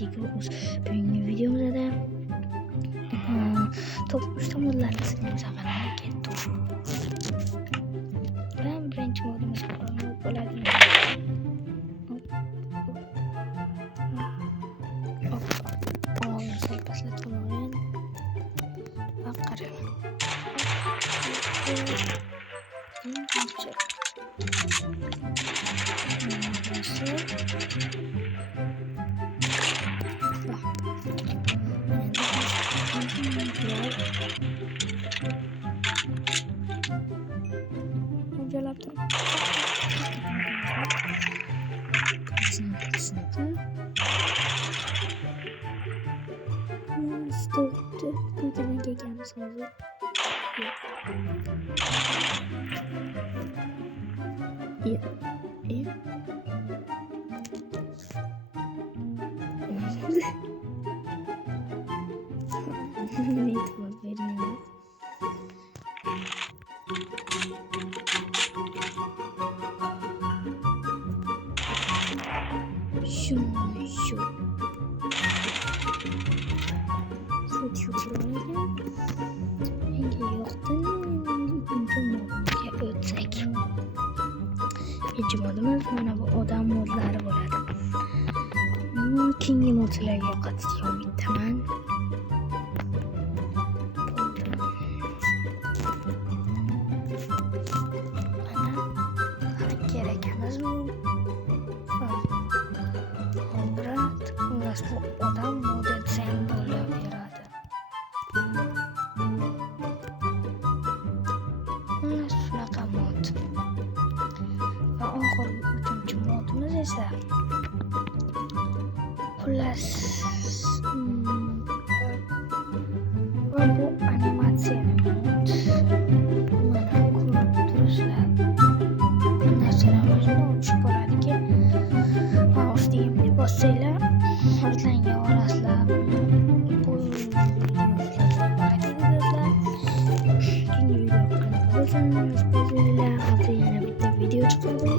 hammaga o'z bugungi videomizda top 3 modlarni sizlarga saqlanib ketdim. Birinchi modimiz bo'ladi. İkinci modumuz mana bu odam modlari bo'ladi. Keyingi modlarga yo'qotishga umiddaman. Mana kerak emas bu. Bu odam modi desam bo'laveradi. Shunaqa mod. Va oxirgi 3-chi modimiz esa xullas bu animatsiya mod. Mana ko'rib turibsizlar. Narsalarimizni o'chib qoladiki, mana ustiga bunday bossanglar, ortlanga olasizlar. Bu hozir yana bitta video chiqadi.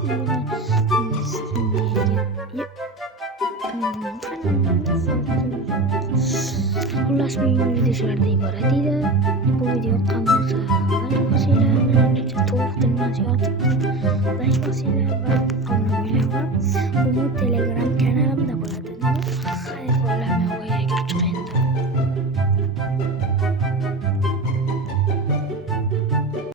Xullas bugungi video shulardan iborat edi. Bu video yoqqan bo'lsa like bosinglar, to'q tilmas yotib like bosinglar va obuna bo'linglar. Bu Telegram kanalimda bo'ladi.